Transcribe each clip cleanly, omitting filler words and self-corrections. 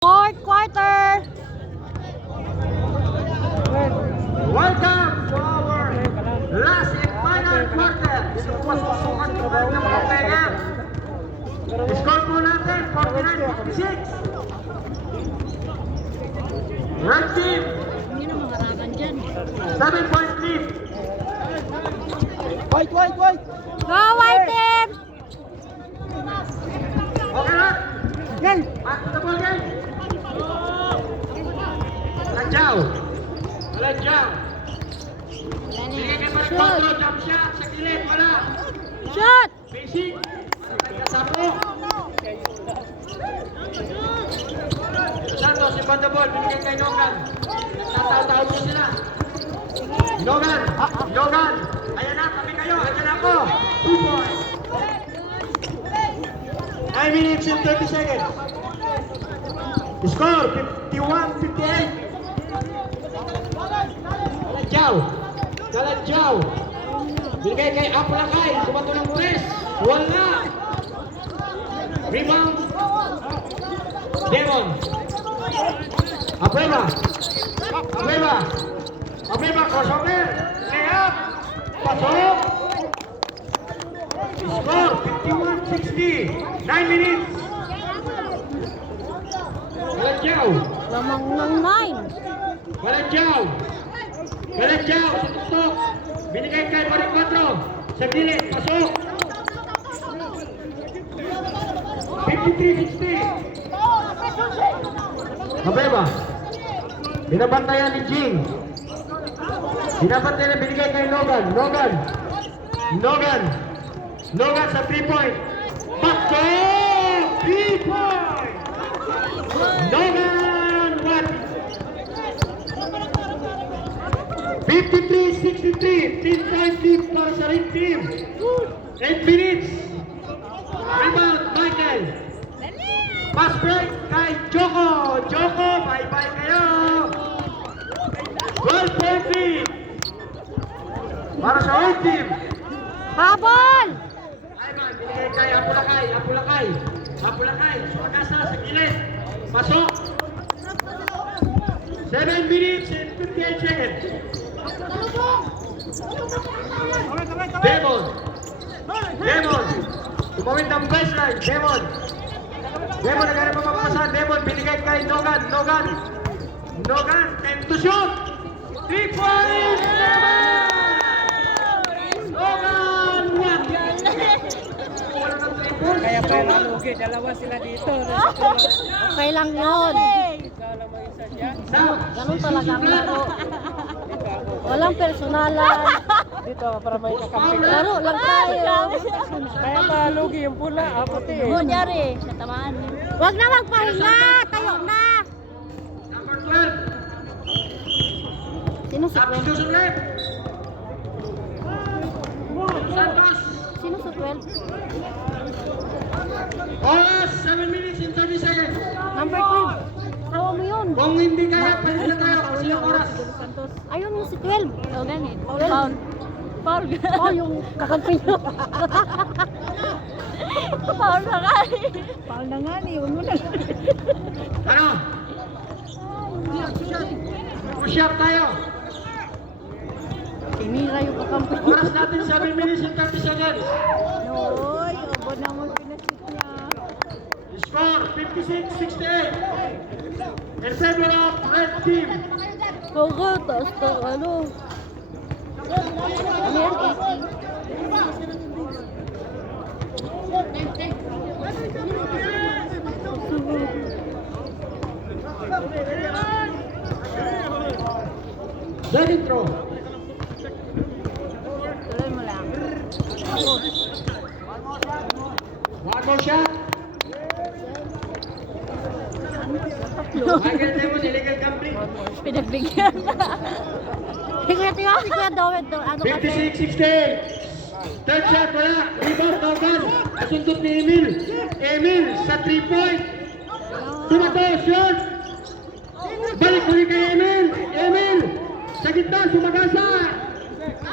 Fourth quarter. Welcome to our last and final quarter. Dito po masusukat yung balik ng mga player. Score po natin, 49-56. Red team, 7-point lead. White! Go white team. Okay na? Yan! Back to the ball game. Lanjaw. Sige kayo pa nagpatro, jump shot, sa gilid, wala. Shot. Basic. Kasapo. Santos, yung banda ball, binigay kay Nogan. Tataw-taw mo sila. Nogan. Ayan na, kami kayo. Ayan ako. 2 points. 9 minutes and 30 seconds. Score, 51-58. Galadjaw. Binigay kay Apulakay. Kumato ng press. Wala. Rebound. Demon. Aprueba. Crossover. Layup. Pasok. Score, 51-60. 9 minutes. Galadjaw. Lamang ng 9. Galadjaw, sa tuktok. Binigay kay Barang 4. Sa gilid, pasok. 53-60. Mabeba. Binabantayan ni Jing. Binabantayan na binigay kay Nogan. Nogan sa 3-point. Bakto! 3-point! Nogan, what? 53-63, 10-point lead para sa red team. 8 minutes. Rebound, Michael. Pass break kay Joko. Bye-bye kayo. 12-point lead para sa red team. Habol. Ayman, binigay kay Apulakay. Sumagasa sa gilid. Pasok. 7 minutes and 58 seconds. Demon. Tumawid ng baseline. Demon, naghanap ang mapapasan. Demon, binigay kay Nogan. Time to shoot. 3 points. Nogan, what? Wala ng 3 points. Kaya pala lugi, dalawa sila dito. Okay lang yun. Ikaw lang mag-isa dyan. Ganun talaga ang laro. Walang personalan. Dito para may kakamping. Laro lang tayo. Kaya pa lugi yung pula, puti. Kunyari, natamaan. Huwag na magpahinga. Tayo na. Number 12. Sino si Kwel? Substitution left. Santos. Sino si Kwel? Oras, 7 minutes and 30 seconds. Number 12. Tawa mo yun. Kung hindi kaya, palit na tayo kasi yung oras. Ayun yung si 12. Oh, ganit. Foul. Oh, yung kakampi nyo. Foul na nga eh. Foul na nga eh. Huwag mo na. Ano? Push-up tayo. Tinira yung kakampi nyo. Oras natin 7 minutes and 30 seconds. Noy, abo naman pinasit niya. Score, 56-68. In favor of red team. Oo, taas to, ano. Ano yan, 80. Second throw. Tuloy mo lang. One more shot. Michael Demon, illegal complete. Pinagbigyan. Tingnan si Kuya Dawid. Ano kasi? 56-68. Third shot, wala. Rebound, Nogan. Nasundot ni Emil. Emil sa 3-point. Tumato, shot. Balik ulit kay Emil. Sa gitna, sumagasa.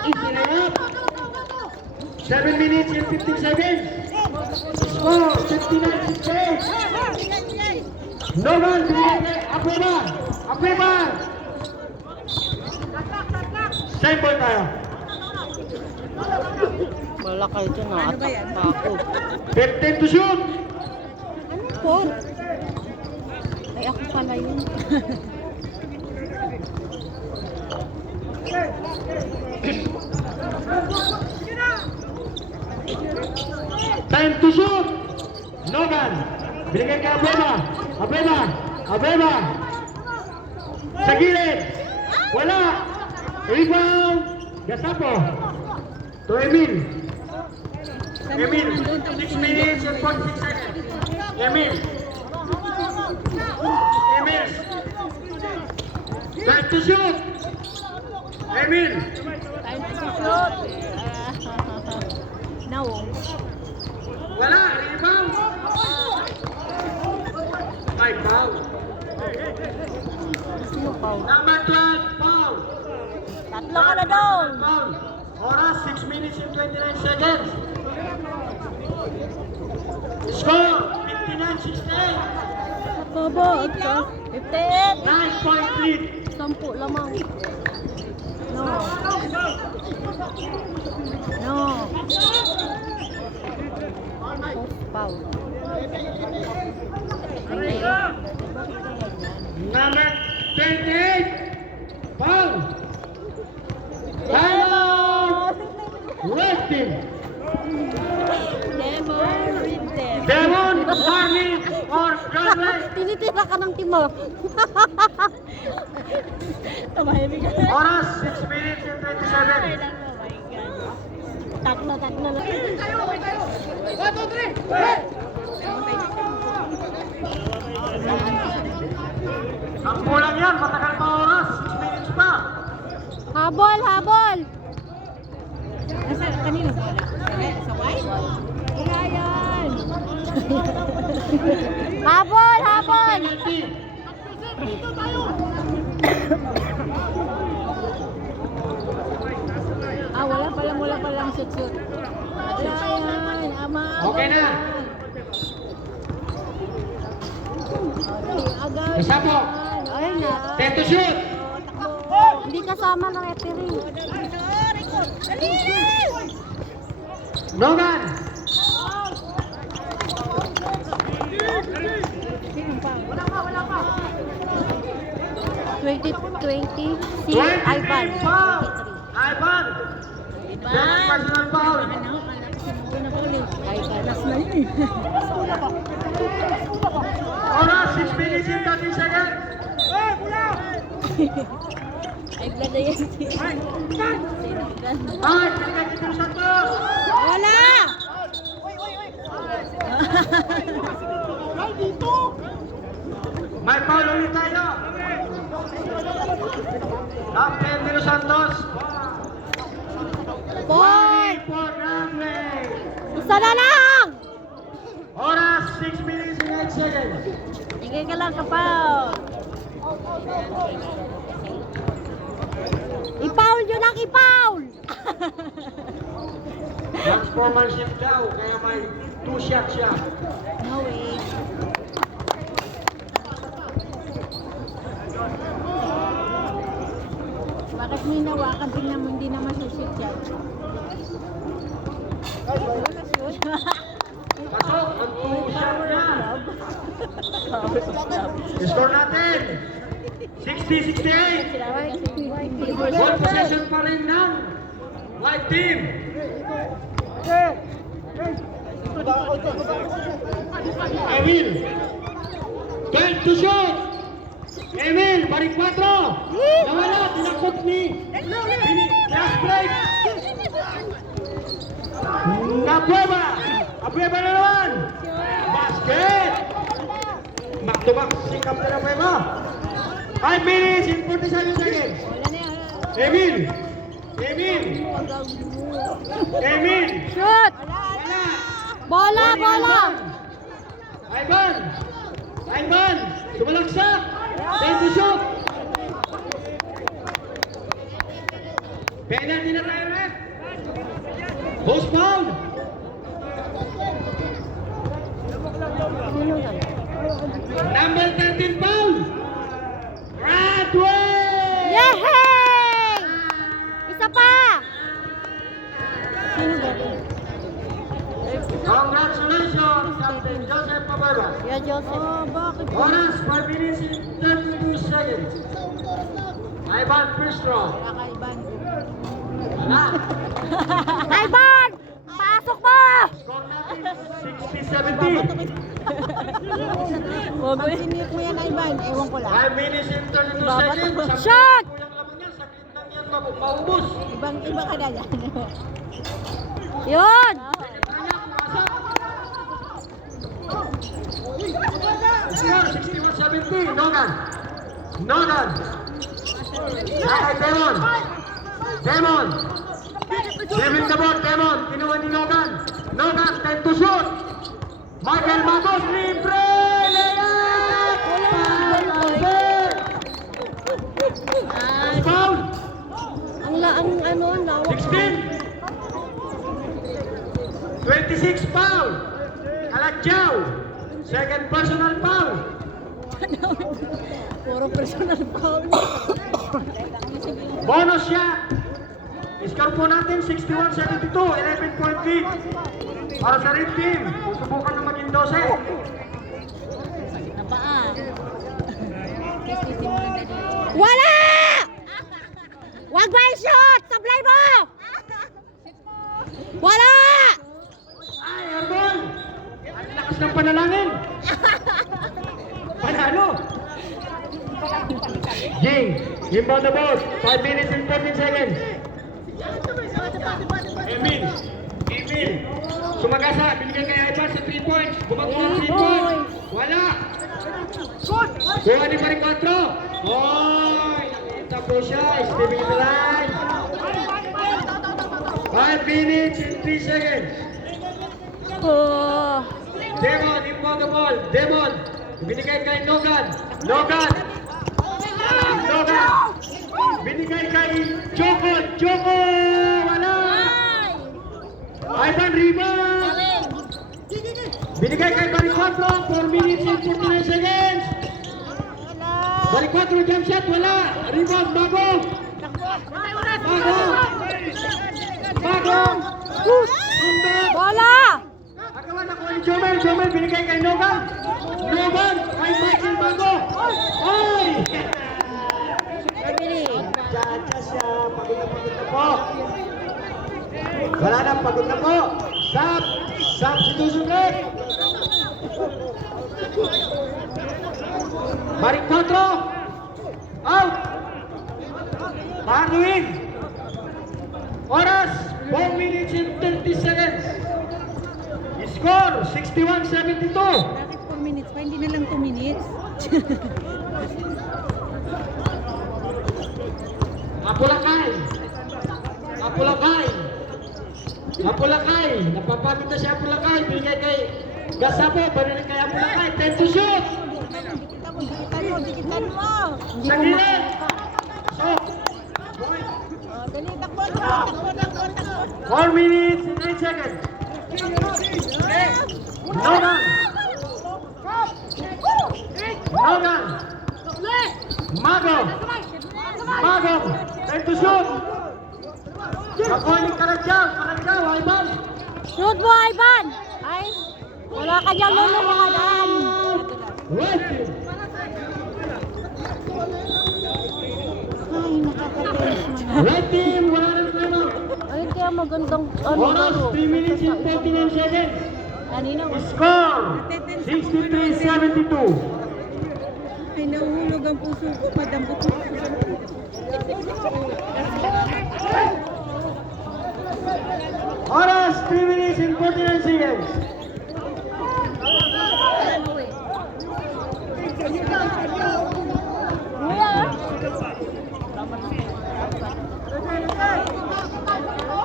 Easy layup. 7 minutes and 15 seconds. Score, 59-68. Nogan, binigay kay Abueva. Abueva! Same ball tayo. Wala kayo dyan, atak pa ako. 15 to shoot. Ano po? Ay, ako pala yun. Time to shoot. Nogan. Binigay kay Abueva. Abueva. Abueva. Sa gilid. Wala. Rebound. Gasapo. To Emil. Emil. 6 minutes and 46 seconds. Emil. Emil. Time to shoot. Emil. Time to shoot. No. Wala. Rebound. Ay, foul. Sino pa? Number 12, foul. Tatlo ka na doon. Foul. Oras, 6 minutes and 29 seconds. Score, 59-68. Bobo, 58. 9-point lead. 10 lamang. No. No. Foul. Number 28, foul. Time out. Red team. Devon, Marley, or Bradley. Tinitira ka ng team mo. Tumahimik ka. Oras, 6 minutes and 27. Tatlo lang. Ang kulang yan, matagal pa oras, 6 minutes pa. Habol, habol. Nasa kanino ba? Sa white? Wala yan. Habol, habol. Wala palang shoot. Wala yan, ama. Okay na. Agad. Gasapo. Ay na. 10 to shoot. Hindi kasama ng referee. Nogan. Wala pa. 20 si 20 Ivan. foul. Ivan. Second personal foul. Oras, 6 minutes and 30 seconds. Ay, blada yan si... Ay, pinigay ni Cruz Santos. Wala! May foul ulit tayo. Captain de Los Santos. Point! For Bradley. Isa na lang! Oras, 6 minutes and 8 seconds. Tingin ka lang, Kapaw. Ipaul yun ang ipaul! Transformership daw, kaya may 2 shots siya. No way. Bakit may nawakan din naman, hindi naman susit yan? Pasok, ang 2 shot niya. Score natin. 60-68. Ball possession pa rin ng white team. Emil. 12 to shoot. Emil, balik 4. Nawala, tinakot ni. Last break. Abueva. Abueva na naman. Basket. Back to back si Captain Abueva. 5 minutes and 47 seconds. Emil. Emil. Emil. Shoot! Wala. Bola, bola! Ivan. Ivan. Sumalaksak. 10 to shoot. Penalty na tayo, ref. Post foul. Number 13. Joseph. Bakit? Oras, 5 minutes and 32 seconds. Ivan, first round. Kakaiban. Wala. Ivan! Pasok mo! Score natin, 60-70. Pag sinip mo yan, Ivan, ewan ko lang. 5 minutes and 32 seconds. Shot! Kulang lamang yan, saglit lang yan, maubos. Iba ka na yan. Yun! Score, 61-70. Nogan. Nogan. Kay Demon. Demon. Living the ball, Demon. Kinuha ni Nogan. Nogan, time to shoot. Michael Magos, libre! Layup! Foul! Ang lawak. 16. 26 foul. Kalagyaw. Second personal foul. Puro personal foul. Bonus shot. Score po natin 61-72. 11-point lead. Para sa red team. Susubukan na maging 12. Wala! Wag ba yung shoot? Sablay mo! Wala! Ay, Arbol! Ang lakas ng panalangin. Panalo. Jing, inbound the ball. 5 minutes and 13 seconds. Emil. Sumagasa, binigay kay Ivan sa 3 points. Bumakuha ng 3 points. Wala. Kuha ni Marie 4. Oy, nakita po siya. Stepping in the line. 5 minutes and 3 seconds. Oh. Demon, inbound the ball. Demon, binigay kay Nogan. Nogan. Binigay kay Joko. Joko, wala. Ivan rebound. Binigay kay Baricuatro. 4 minutes and 49 seconds. Baricuatro jump shot, wala. Rebound, Bago. Bola! Agawan ako ni Jomel. Jomel binigay kay Nogan. Nogan kay Michael Bago. Ay! Jaja siya. Pagod na po. Wala na, pagod na po. Substitution rate. Marik 4. Out. Marwin. Oras, 4 minutes and 30 seconds. Score, 61-72. Bakit 4 minutes pa? Hindi na lang 2 minutes. Apulakay. Apulakay. Napapagod na si Apulakay. Bigay kay Gasabo. Barinig kay Apulakay. 10 to shoot. Dikitan mo. Sa gilid. So, Dali, takbo. 4 minutes and 8 seconds. Nogan. Mago. 10 to shoot. Makuha ni Kalagyaw, Ivan. Shoot mo, Ivan! Ay, wala ka dyan lulungan. Red team. Ay, nakaka-tension. Red team, wala rin timeout. Ay, kaya magandang Oras, 3 minutes and 49 seconds. Kanina, Score, 63-72. ay nauhulog ang puso ko, padambot mo. Oras, 3 minutes and 49 seconds.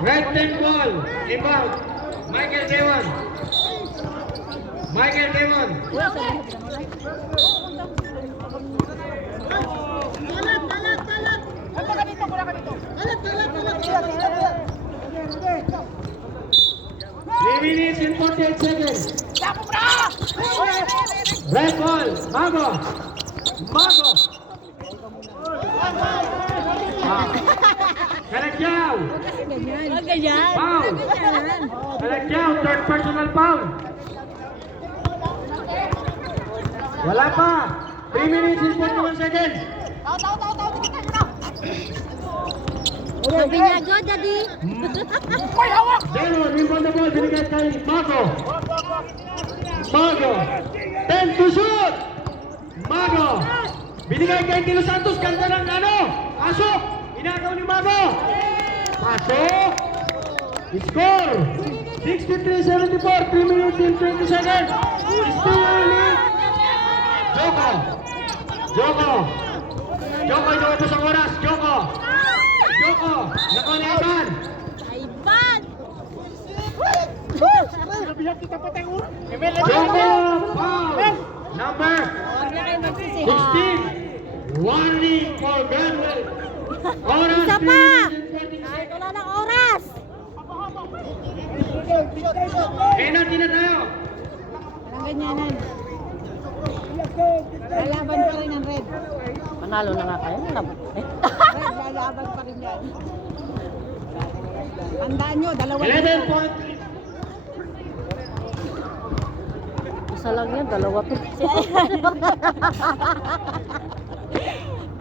Red team ball, inbound. Michael Demon. Three minutes and 48 seconds. Red ball, Mago. Kalagyaw. Ganyan. Foul. Kalagyaw, third personal foul. Wala pa. 3 minutes and 41 seconds. Sabi niya, go, daddy. Demon, inbound the ball, binigay kay Mago. Mago. 10 to shoot. Mago. Binigay kay Tilo Santos, ganda ng ano. Pasok. Inagaw ni Mago. Pasok. Score. 63-74, 3 minutes and 20 seconds. Still early. Joko. Joko. Joko, ito ito sa oras. Joko. Joko. Nakoneban. Ayban. Joko. Foul. Number Huwag na kayo magsisi. 16. Warning for Gandhi. Oras. Isa 3 pa. minutes and 20 Kahit seconds. wala ng oras. Penalty na tayo. Walang ganyanan. Lalaban pa rin ang red. Manalo na nga kayo. Red, lalaban pa rin yan. Tandaan nyo, 11 point. Isa lang yan, dalawa to.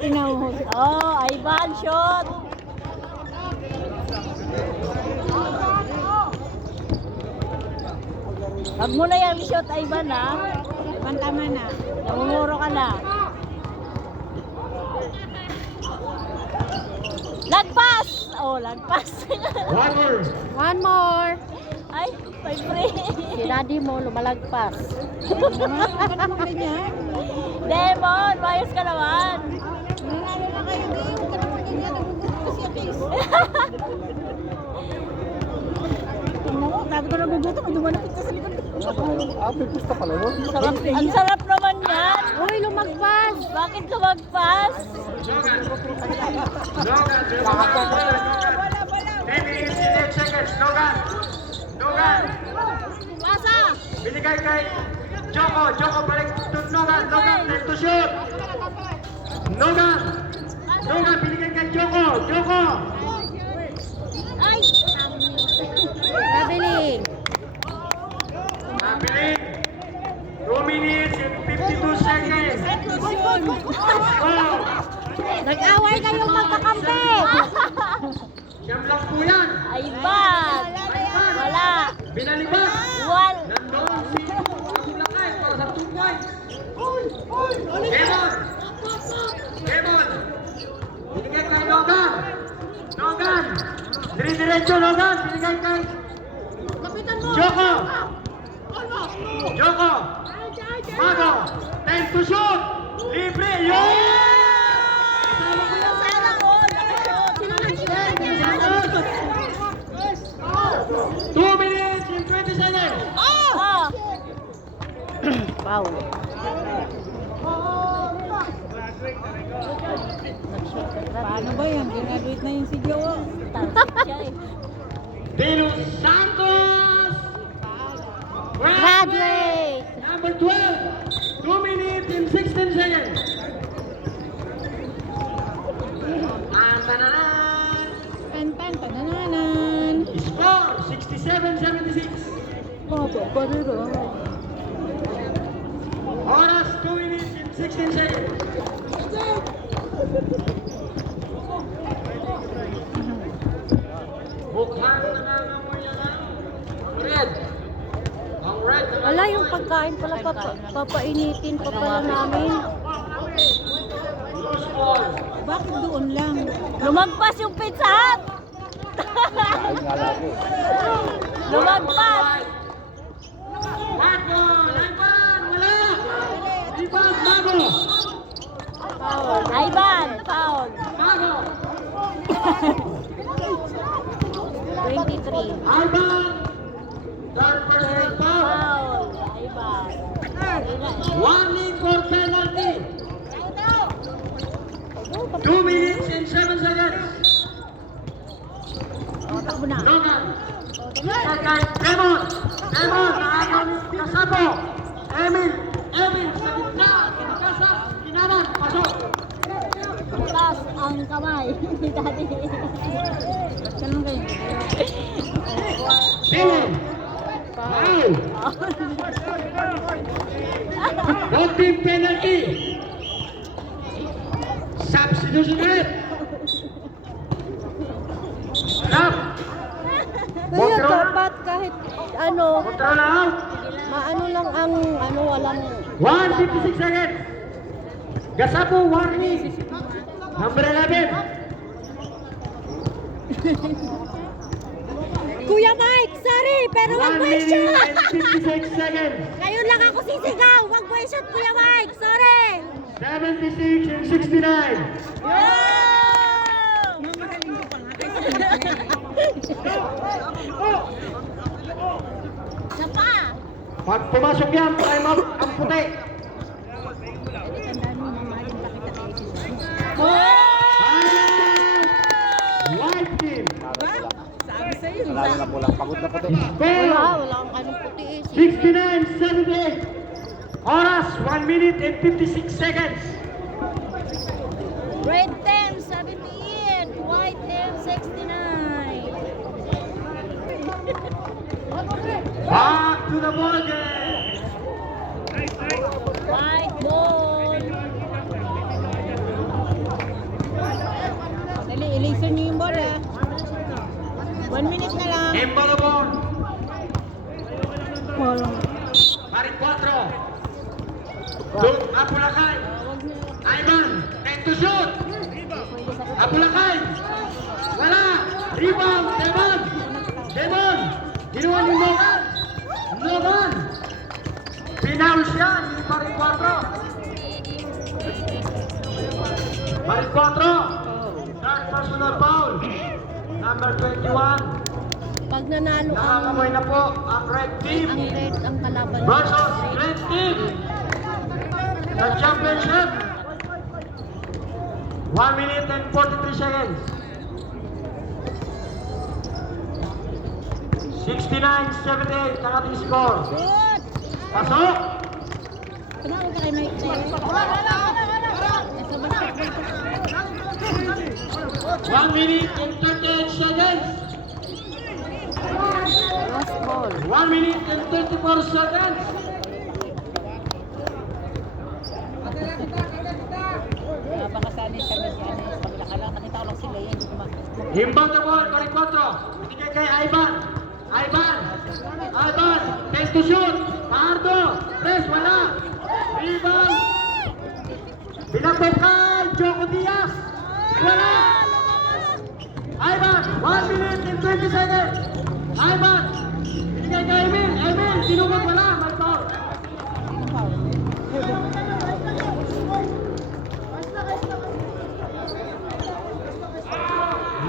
Tinawag. Oh, Ayban, shot. Wag mo na yung shot, Ayban, ha? Ayban, tama na. Namumuro ka na. Lagpas! Oh, lagpas. One more. One more. Ay, may free. Si daddy mo lumalagpas. Demon, mayos ka naman. Nanalo na kayo, Deo. Huwag ka naman ganyan. Nagugulo kasi ang case. Tingnan mo, dami ko nagugutom. Ay, dumanapit ka sa likod. Ang sarap naman yan. Uy, lumagpas. Bakit lumagpas? Logan. Logan. Logan. 10 minutes and 10 seconds. Logan. Logan. Pasa. Binigay kay Joko. Joko balik to Logan. Logan. Time to shoot. Logan. Logan binigay kay Joko. Joko. Ay. Traveling. Nabiling. 2 minutes and 52 seconds. Oh. Nag-away kayong magkakampi. Siyam lang po yan. Ayban. Wala. Binalibak. Wal. Nandoon si Bulakay para sa 2 points. Demon. Demon. Binigay kay Logan. Logan. Dire-diretso Logan. Binigay kay Joko. Joko. Mago. Time to shoot. Libre. Yun! Kasama ko yan. Sana ko. Nakashoot. Sino nag-shoot? 2 minutes and 20 seconds. Oh. Foul. Paano ba yan? Ginaduit na yung si Joe. Tansik siya eh. De Los Santos. Graduate. Number 12. 2 minutes and 16 seconds. Tantananan. Pantan, tanananan. Score 67-76. Papa, parero. Oras 2 minutes and 16 seconds. Mukhang nangangamoy yan ang red. Ang red. Wala yung pagkain pala papainitin pa pala namin. Loose ball. Bakit doon lang? Lumagpas yung Pizza Hut! Lumagpas! Mago! Laiban! Wala! Rebound! Mago! Ayban, foul. Mago! 23. Alban! Third personal foul! Foul. Ayban. Warning for penalty! 2 minutes and 7 seconds! Takbo na. Logan! Kay Demon! Demon! Nakagaw ni Kasabo! Emil! Emil! Sa gitna! Kinakasap! Kinanan! Pasok! Taas ang kamay. Ni Daddy. Ganun kayo. Demon! Foul! Both team penalty. Substitution red. Stop. Kaya dapat kahit ano, Control out. maano lang ang ano, walang 156 seconds. Gasapo warning. Number 11. Kuya Mike, sorry, pero 1 wag mo minute i-shoot. and 56 seconds. Ngayon lang ako sisigaw, wag mo i-shoot, Kuya Mike, sorry. 76 and 69. Isa pa. Pag pumasok yan, time out ang puti. White team. Lalo na pulang pagod na puti. Score Wala akong anong puti eh. 69-78. Oras 1 minute and 56 seconds. Red team 78, white team 69. Back to the ball game. White ball. Dali, ilison niyo yung ball ah. 1 minute na lang. Inbound the ball. Marin 4. Look, Apulakay. Ivan, take to shoot. Apulakay. Wala. Rebound, Devon. Devon. Ginawa ni Logan. Logan. Pinaul siya, hindi Marin 4. Marin 4. Third personal foul. Number 21. Pag nanalo ang Nakakamoy na po ang red team red ang kalaban versus red team. The championship. 1 minute and 43 seconds. 69-78 ang ating score. Good. Pasok! Tumawag ka kay Mike. 1 minute and 38 seconds. last ball. 1 minute and 34 seconds. Napakasanay kami si ano, pagkakalang nakita ko lang sila yan, hindi ko Inbound the ball, Maricotro. Binigay kay Ivan. Ivan. Ivan. Test to shoot. Pardo. Press, wala. Rebound. Binabog kay Joko Diaz. Wala. Ivan. 1 minute and 20 seconds. Ivan. Binigay kay Emil. Emil. Tinugod, wala. May foul.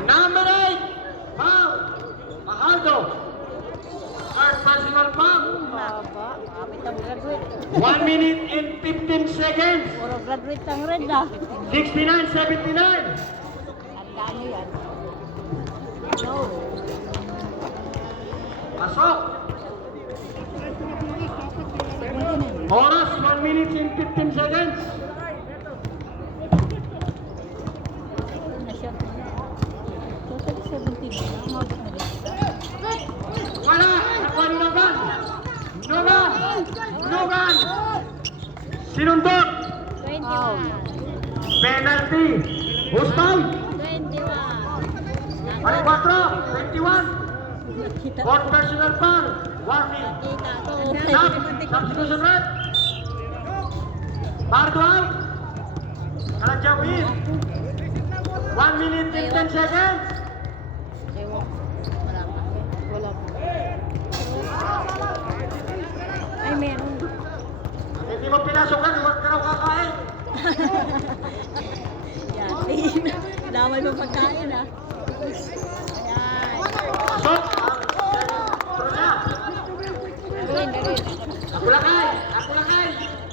Number 8, foul. Mahaldo. Third personal foul. Baba. Kapit ang graduate. 1 minute and 15 seconds. Puro graduate ang red ah. 69-79. Ang dami yan. No. Pasok. Oras 1 minute and 15 seconds. Na-shot na yan. Totally 17 na. Umabot na din. Wala. Nakuha ni Nogan. Nogan. Nogan. Sinundot. 21. Penalty. Hustay. 21. Maricotro. 21. Kita. Fourth personal foul. Warning. Kita to. Stop. Substitution red. Pardo out. Kalajang win. 1 minute and 10 seconds. Ewan. Wala pa. Wala pa. Ay, meron. Hindi mo pinasukan, huwag ka raw kakain. Yan. Tingin. Damay mo pagkain ah. Ayan. Pasok. Pero na. Gawin. Ako lakay. Ako lakay.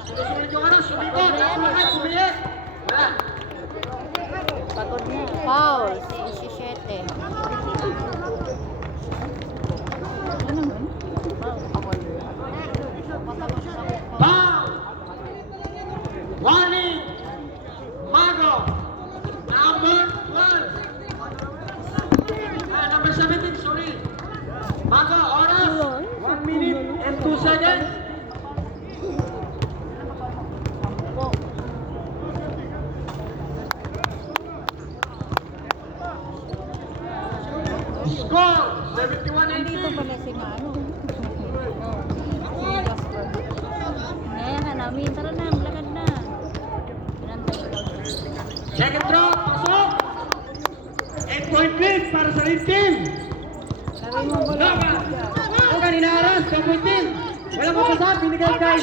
Susunod yung ano, sumikot. Ako lakay, sumiyet. Wala. Pagod na. Foul, 17. Ano man? Foul. Warning. Mago. Number 12. Number 17, sorry. Mago, oras. 1 minute and 2 seconds. Score, Nandito 71-80. pala si Mano. Ngayon ka namin. Tara na, lakad na. Pinantay ko daw. Second drop, pasok. 8-point lead para sa red team. Sabi mo bola. Logan. Logan, inaaras, 2-point team. Walang mapasap, binigay kay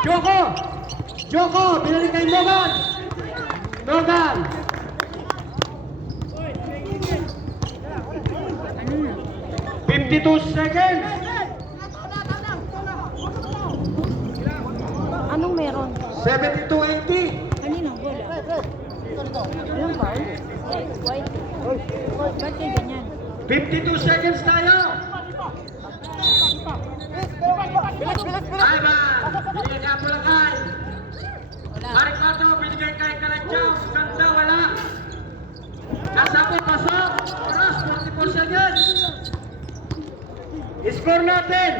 Joko. Joko, binalik kay Logan. Logan. Ano na? 52 seconds. Anong meron? 72-80. Kanino bola? Walang foul? White. Ba't kayo ganyan? 52 seconds tayo. Ivan, binigay kay Apulakay. Marik Pato, binigay kay Kalagyaw. Ganda, wala. Kasapo, pasok. Oras, 44 seconds. Score natin.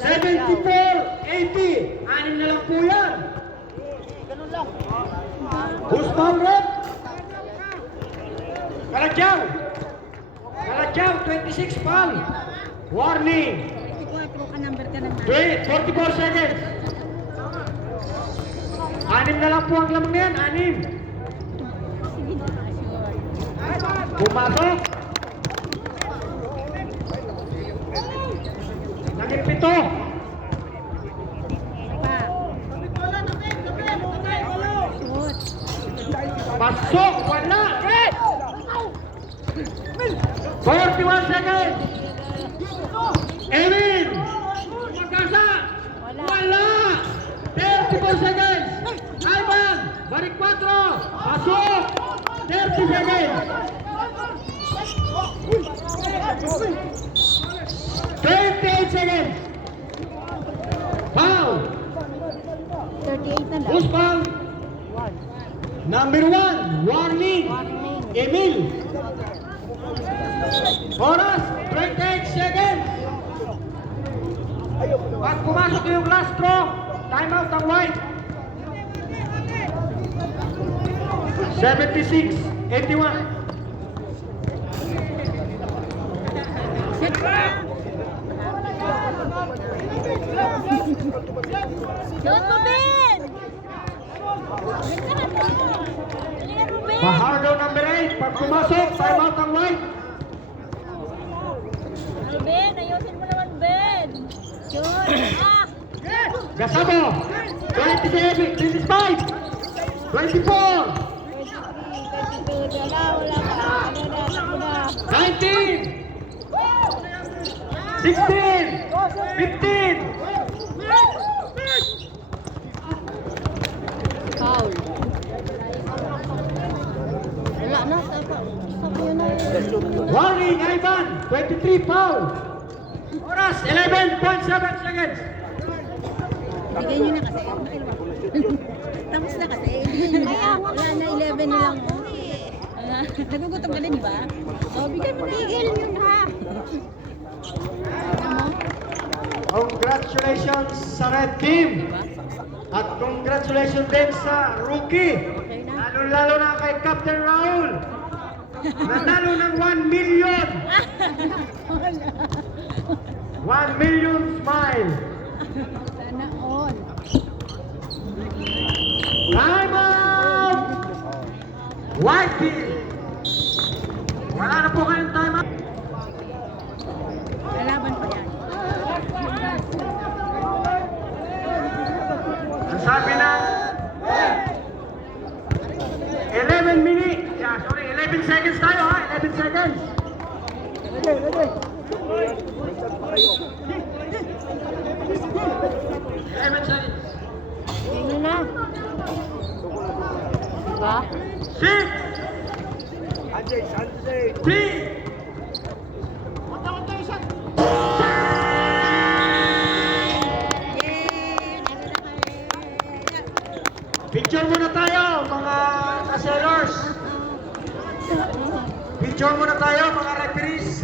74-80. Anim na lang po yan. Who's foul red? Kalagyaw. Kalagyaw, 26 foul. Warning. 44 ka number ka naman. 44 seconds. Anim na lang po ang lamang yan. Anim. Pumasok. Naging 7. Pa. Shoot. Pasok. Wala. 41 seconds. Erin. Magkasa. Wala. 34 seconds. Ivan. Balik 4. Pasok. 30 seconds. 28 seconds. Foul. 38 na lang. Who's foul? Number 1. Warning. Emil. Oras. 28 seconds. Pag pumasok yung last throw, time out ang white. 76-81. Shoot mo, Ben! Galingan mo, Ben! Bahardo number 8. Pag pumasok, time out ang white. Ano, Ben? Ayusin mo naman, Ben! Shoot! Ah! Gasabo. 27, 25. 24. 19. 16. 15. Foul. Wala na. Sabi yun na. Warning, Ivan. 23 foul. Oras, 11.7 seconds. Bigay nyo na kasi. Tapos na kasi. Kaya wala na 11 na lang. Nagugutom ka din, di ba? O, bigay mo na. Tigil yun, ha? Congratulations sa red team. At congratulations din sa rookie. Lalo-lalo na kay Captain Raul. Nanalo ng 1 million. 1 million smile. Sana all. Time out! White team. Wala na po kayong time out. Lalaban pa yan. Ang sabi na 11 minutes. Yeah, sorry, 11 seconds tayo ha. 11 seconds. Eleven seconds. Tingnan na. Diba? 6 3 Picture muna tayo mga ka-sellers. Picture muna tayo mga referees.